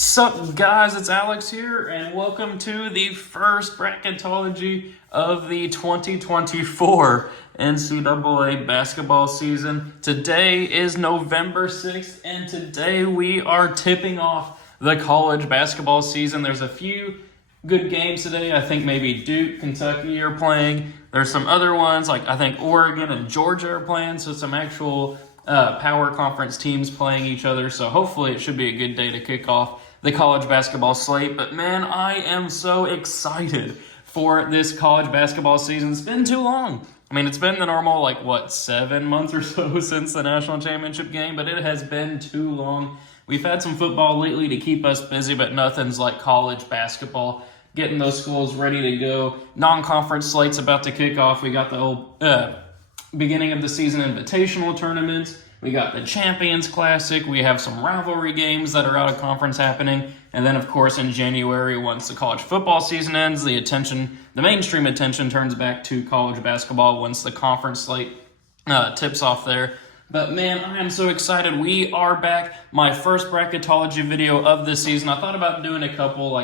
Sup guys, it's Alex here, and welcome to the first Bracketology of the 2024 NCAA basketball season. Today is November 6th, and today we are tipping off the college basketball season. There's a few good games today. I think maybe Duke, Kentucky are playing. There's some other ones, like I think Oregon and Georgia are playing, so some actual power conference teams playing each other. So hopefully it should be a good day to kick off the college basketball slate. But man, I am so excited for this college basketball season. It's been too long. I mean, it's been the normal, 7 months or so since the national championship game, but it has been too long. We've had some football lately to keep us busy, but nothing's like college basketball. Getting those schools ready to go. Non-conference slate's about to kick off. We got the old beginning of the season invitational tournaments. We got the Champions Classic. We have some rivalry games that are out of conference happening. And then, of course, in January, once the college football season ends, the mainstream attention turns back to college basketball once the conference slate tips off there. But man, I am so excited. We are back. My first Bracketology video of this season. I thought about doing a couple,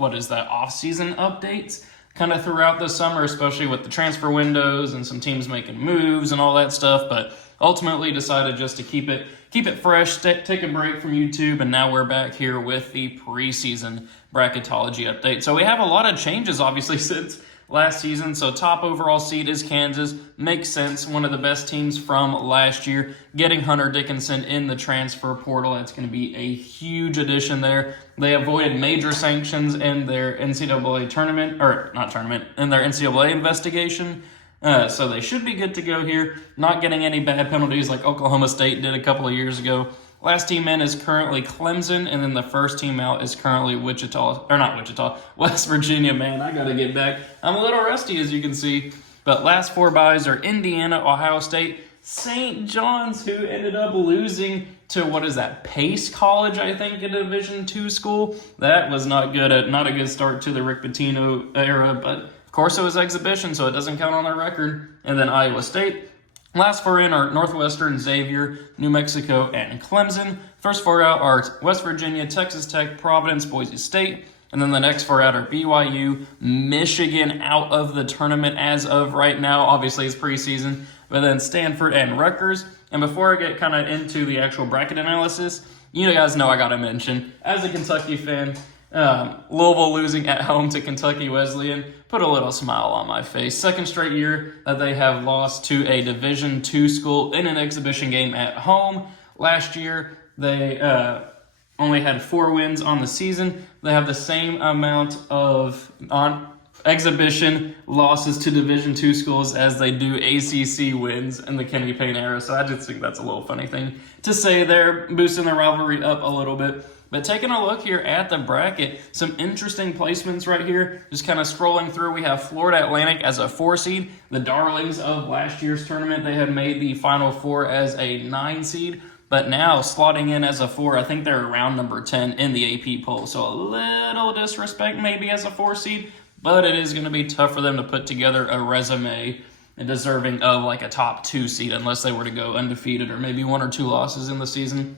off-season updates kind of throughout the summer, especially with the transfer windows and some teams making moves and all that stuff, but ultimately decided just to keep it fresh, take a break from YouTube, and now we're back here with the preseason Bracketology update. So we have a lot of changes, obviously, since last season. So top overall seed is Kansas. Makes sense. One of the best teams from last year. Getting Hunter Dickinson in the transfer portal, that's going to be a huge addition there. They avoided major sanctions in their NCAA in their NCAA investigation. So they should be good to go here. Not getting any bad penalties like Oklahoma State did a couple of years ago. Last team in is currently Clemson, and then the first team out is currently West Virginia. Man, I got to get back. I'm a little rusty, as you can see. But last four byes are Indiana, Ohio State, St. John's, who ended up losing to, Pace College, I think, a Division II school. That was not a good start to the Rick Pitino era, but of course it was exhibition, so it doesn't count on their record. And then Iowa State. Last four in are Northwestern, Xavier, New Mexico, and Clemson. First four out are West Virginia, Texas Tech, Providence, Boise State. And then the next four out are BYU, Michigan out of the tournament as of right now. Obviously, it's preseason. But then Stanford and Rutgers. And before I get kind of into the actual bracket analysis, you guys know I got to mention, as a Kentucky fan, Louisville losing at home to Kentucky Wesleyan put a little smile on my face. Second straight year that they have lost to a Division II school in an exhibition game at home. Last year, they only had 4 wins on the season. They have the same amount of exhibition losses to Division II schools as they do ACC wins in the Kenny Payne era. So I just think that's a little funny thing to say there, boosting the rivalry up a little bit. But taking a look here at the bracket, some interesting placements right here. Just kind of scrolling through, we have Florida Atlantic as a 4 seed. The darlings of last year's tournament, they had made the Final Four as a 9 seed. But now slotting in as a 4, I think they're around number 10 in the AP poll. So a little disrespect maybe as a 4 seed, but it is going to be tough for them to put together a resume deserving of a top 2 seed unless they were to go undefeated or maybe 1 or 2 losses in the season.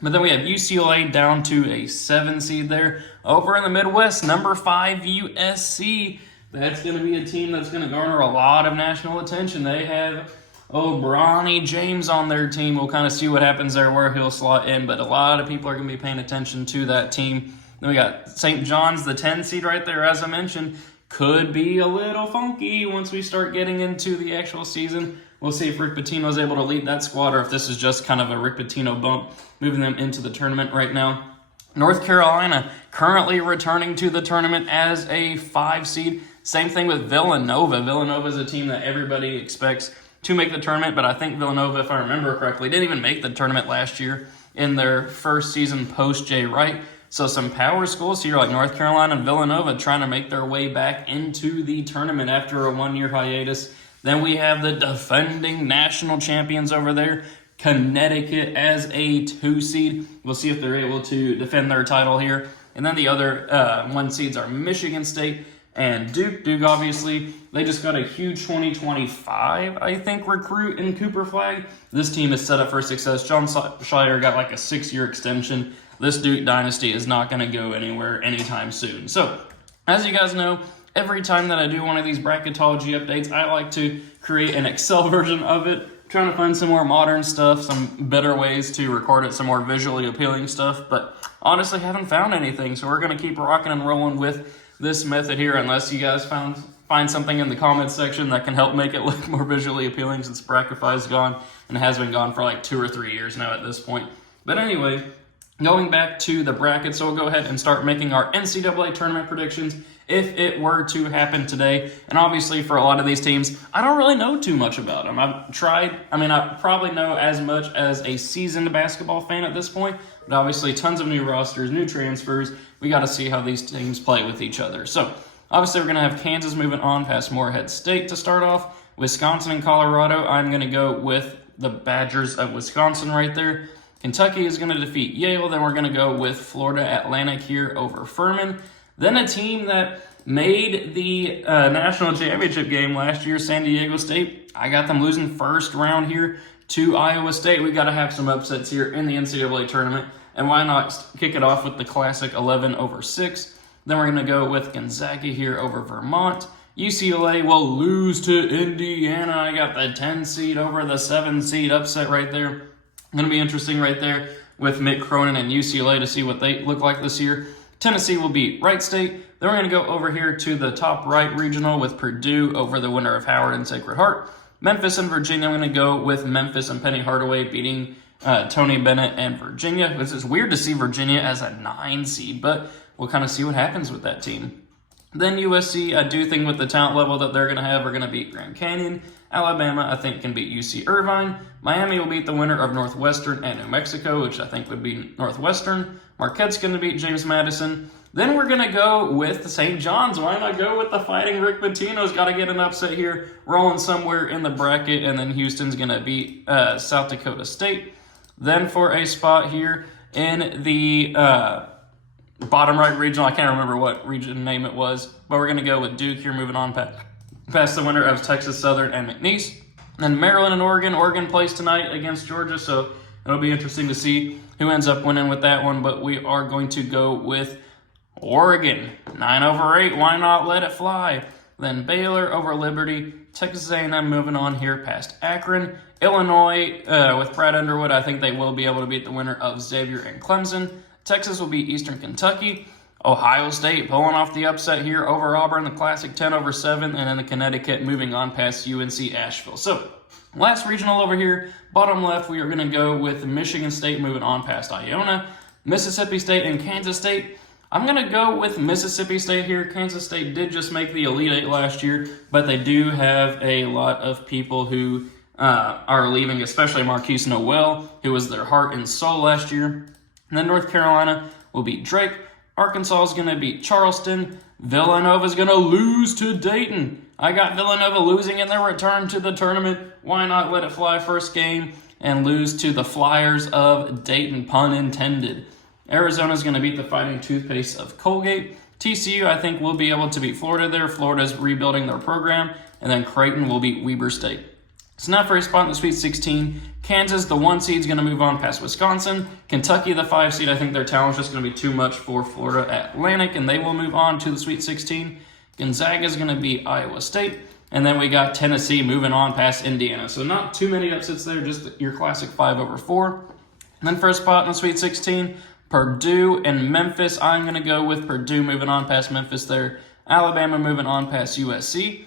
But then we have UCLA down to a 7 seed there. Over in the Midwest, number 5 USC. That's going to be a team that's going to garner a lot of national attention. They have Bronny James on their team. We'll kind of see what happens there, where he'll slot in. But a lot of people are going to be paying attention to that team. Then we got St. John's, the 10 seed right there, as I mentioned. Could be a little funky once we start getting into the actual season. We'll see if Rick Pitino is able to lead that squad or if this is just kind of a Rick Pitino bump, moving them into the tournament right now. North Carolina currently returning to the tournament as a 5 seed. Same thing with Villanova. Villanova is a team that everybody expects to make the tournament, but I think Villanova, if I remember correctly, didn't even make the tournament last year in their first season post Jay Wright. So some power schools here like North Carolina and Villanova trying to make their way back into the tournament after a 1-year hiatus. Then we have the defending national champions over there, Connecticut as a 2 seed. We'll see if they're able to defend their title here. And then the other 1 seeds are Michigan State and Duke. Duke, obviously, they just got a huge 2025, I think, recruit in Cooper Flagg. This team is set up for success. John Shire got a 6-year extension this Duke dynasty is not going to go anywhere anytime soon. So, as you guys know, every time that I do one of these bracketology updates, I like to create an Excel version of it, trying to find some more modern stuff, some better ways to record it, some more visually appealing stuff, but honestly haven't found anything, so we're going to keep rocking and rolling with this method here, unless you guys find something in the comments section that can help make it look more visually appealing, since Brackify is gone and has been gone for like 2 or 3 years now at this point. But anyway, going back to the bracket, so we'll go ahead and start making our NCAA tournament predictions if it were to happen today. And obviously for a lot of these teams, I don't really know too much about them. I probably know as much as a seasoned basketball fan at this point, but obviously tons of new rosters, new transfers. We got to see how these teams play with each other. So obviously we're going to have Kansas moving on past Morehead State to start off. Wisconsin and Colorado, I'm going to go with the Badgers of Wisconsin right there. Kentucky is going to defeat Yale. Then we're going to go with Florida Atlantic here over Furman. Then a team that made the national championship game last year, San Diego State. I got them losing first round here to Iowa State. We got to have some upsets here in the NCAA tournament. And why not kick it off with the classic 11 over 6. Then we're going to go with Gonzaga here over Vermont. UCLA will lose to Indiana. I got the 10 seed over the 7 seed upset right there. Going to be interesting right there with Mick Cronin and UCLA to see what they look like this year. Tennessee will beat Wright State. Then we're going to go over here to the top right regional with Purdue over the winner of Howard and Sacred Heart. Memphis and Virginia, I'm going to go with Memphis and Penny Hardaway beating Tony Bennett and Virginia. It's weird to see Virginia as a 9 seed, but we'll kind of see what happens with that team. Then USC, I do think with the talent level that they're going to have, are going to beat Grand Canyon. Alabama, I think, can beat UC Irvine. Miami will beat the winner of Northwestern and New Mexico, which I think would be Northwestern. Marquette's going to beat James Madison. Then we're going to go with the St. John's. Why not go with the Fighting Rick Pitino's? Got to get an upset here, rolling somewhere in the bracket. And then Houston's going to beat South Dakota State. Then for a spot here in the bottom right regional, I can't remember what region name it was, but we're going to go with Duke here, moving on past the winner of Texas Southern and McNeese. Then Maryland and Oregon. Oregon plays tonight against Georgia, so it'll be interesting to see who ends up winning with that one, but we are going to go with Oregon. 9 over 8, why not let it fly? Then Baylor over Liberty. Texas A&M moving on here past Akron. Illinois with Brad Underwood, I think they will be able to beat the winner of Xavier and Clemson. Texas will beat Eastern Kentucky. Ohio State pulling off the upset here over Auburn, the classic 10 over 7, and then the Connecticut moving on past UNC Asheville. So, last regional over here, bottom left, we are going to go with Michigan State moving on past Iona. Mississippi State and Kansas State. I'm going to go with Mississippi State here. Kansas State did just make the Elite Eight last year, but they do have a lot of people who are leaving, especially Marquise Noel, who was their heart and soul last year. And then North Carolina will beat Drake. Arkansas is going to beat Charleston. Villanova is going to lose to Dayton. I got Villanova losing in their return to the tournament. Why not let it fly first game and lose to the Flyers of Dayton, pun intended. Arizona is going to beat the Fighting Toothpaste of Colgate. TCU, I think, will be able to beat Florida there. Florida's rebuilding their program. And then Creighton will beat Weber State. So now for a spot in the Sweet 16, Kansas, the 1 seed, is going to move on past Wisconsin. Kentucky, the 5 seed, I think their talent's just going to be too much for Florida Atlantic, and they will move on to the Sweet 16. Gonzaga is going to beat Iowa State. And then we got Tennessee moving on past Indiana. So not too many upsets there, just your classic 5 over 4. And then for a spot in the Sweet 16, Purdue and Memphis. I'm going to go with Purdue moving on past Memphis there. Alabama moving on past USC.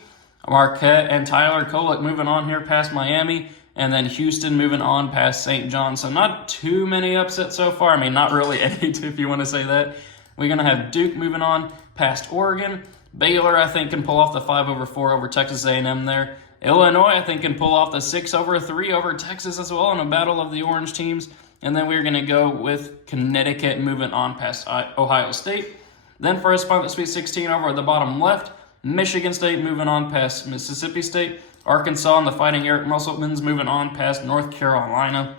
Marquette and Tyler Kolek moving on here past Miami. And then Houston moving on past St. John. So not too many upsets so far. I mean, not really any, if you want to say that. We're going to have Duke moving on past Oregon. Baylor, I think, can pull off the 5 over 4 over Texas A&M there. Illinois, I think, can pull off the 6 over 3 over Texas as well in a battle of the orange teams. And then we're going to go with Connecticut moving on past Ohio State. Then for a spot in the Sweet 16 over at the bottom left, Michigan State moving on past Mississippi State. Arkansas and the Fighting Eric Musselmans moving on past North Carolina.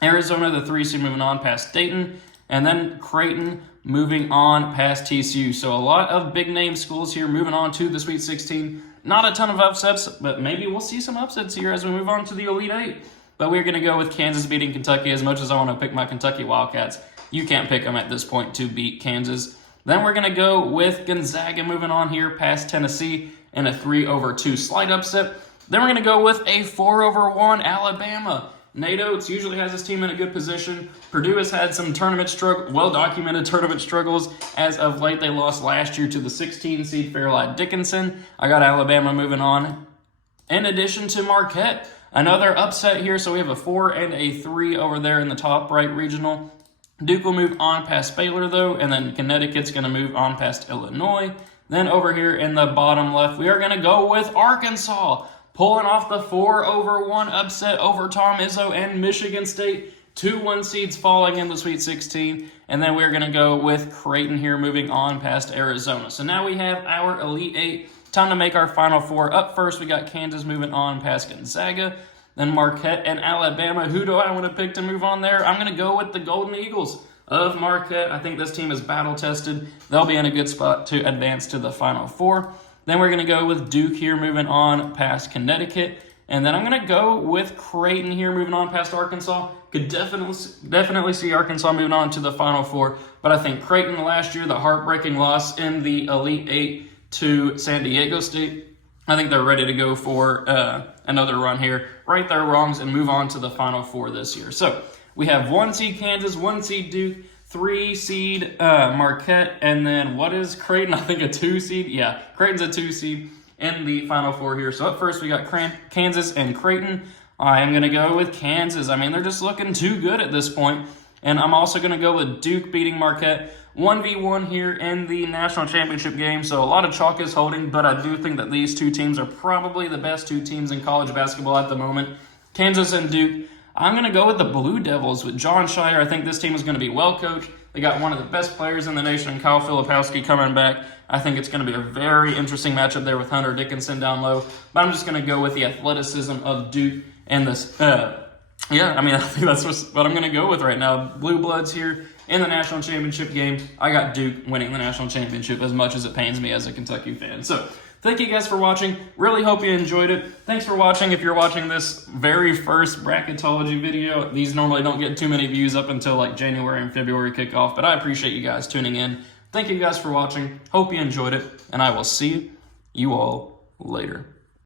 Arizona, the 3 seed, moving on past Dayton. And then Creighton moving on past TCU. So a lot of big-name schools here moving on to the Sweet 16. Not a ton of upsets, but maybe we'll see some upsets here as we move on to the Elite Eight. But we're going to go with Kansas beating Kentucky. As much as I want to pick my Kentucky Wildcats, you can't pick them at this point to beat Kansas. Then we're going to go with Gonzaga moving on here past Tennessee in a 3-2 slight upset. Then we're going to go with a 4-1 Alabama. Nate Oates usually has his team in a good position. Purdue has had some well-documented tournament struggles as of late. They lost last year to the 16 seed Fairleigh Dickinson. I got Alabama moving on. In addition to Marquette, another upset here. So we have a 4 and a 3 over there in the top right regional. Duke will move on past Baylor, though, and then Connecticut's going to move on past Illinois. Then over here in the bottom left, we are going to go with Arkansas, pulling off the 4-1 upset over Tom Izzo and Michigan State. 2 1 seeds falling in the Sweet 16. And then we're going to go with Creighton here, moving on past Arizona. So now we have our Elite 8. Time to make our Final Four. Up first, we got Kansas moving on past Gonzaga. Then Marquette and Alabama. Who do I want to pick to move on there? I'm going to go with the Golden Eagles of Marquette. I think this team is battle-tested. They'll be in a good spot to advance to the Final Four. Then we're going to go with Duke here, moving on past Connecticut. And then I'm going to go with Creighton here, moving on past Arkansas. Could definitely see Arkansas moving on to the Final Four. But I think Creighton last year, the heartbreaking loss in the Elite 8 to San Diego State, I think they're ready to go for another run here, right their wrongs, and move on to the Final Four this year. So we have 1 seed Kansas, 1 seed Duke, 3 seed Marquette, and then what is Creighton? I think a 2 seed. Yeah, Creighton's a 2 seed in the Final Four here. So up first we got Kansas and Creighton. I am going to go with Kansas. I mean, they're just looking too good at this point. And I'm also going to go with Duke beating Marquette 1v1 here in the national championship game. So a lot of chalk is holding, but I do think that these two teams are probably the best 2 teams in college basketball at the moment. Kansas and Duke. I'm going to go with the Blue Devils with John Shire. I think this team is going to be well coached. They got one of the best players in the nation, Kyle Filipowski, coming back. I think it's going to be a very interesting matchup there with Hunter Dickinson down low. But I'm just going to go with the athleticism of Duke and this. I think that's what I'm going to go with right now. Blue Bloods here in the national championship game. I got Duke winning the national championship, as much as it pains me as a Kentucky fan. So thank you guys for watching. Really hope you enjoyed it. Thanks for watching. If you're watching this very first Bracketology video, these normally don't get too many views up until like January and February kickoff, but I appreciate you guys tuning in. Thank you guys for watching. Hope you enjoyed it, and I will see you all later.